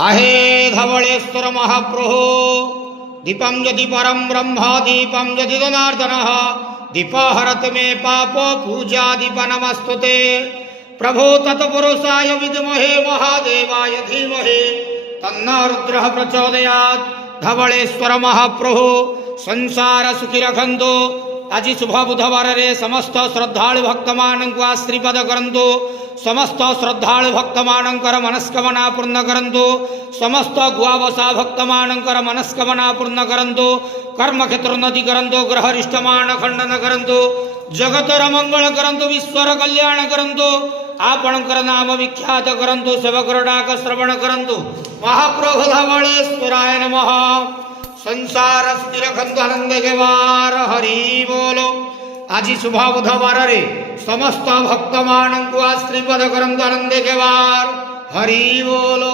आहे धवलेश्वर महाप्रभो दीपं यदि परं ब्रह्म दीपं यदि जनार्दनः दीपहरत मे पाप पूजा दीप नमस्तुते प्रभो तत्पुरुषाय विद्महे महादेवाय धीमहि तन्नो रुद्रः प्रचोदयात्। धवलेश्वर महाप्रभु संसार सुखी रखंतु। आज शुभ बुधवार रे समस्त श्रद्धालु भक्त मानंकु आश्रीपद करंतु। समस्त श्रद्धालु भक्त मानंकर मनस्कामना पूर्ण करंतु। समस्त गुआवसा भक्त मानंकर मनस्कामना पूर्ण करंतु। कर्म क्षेत्र उन्नति करंतु। ग्रह रिष्टमान खंडन करंतु। जगतर मंगल करंतु। विश्वर कल्याण करंतु। आपणकर नाम विख्यात करंतु। सेवकर डाक श्रवण करंतु। महाप्रभु धवलेश्वराय नमः। संसार स्थिर रखंतु आनंद के वार हरि बोलो। आज शुभ बुधवार रे समस्त भक्त मानंकु आशीर्वाद करंतु आनंद के वार हरि बोलो।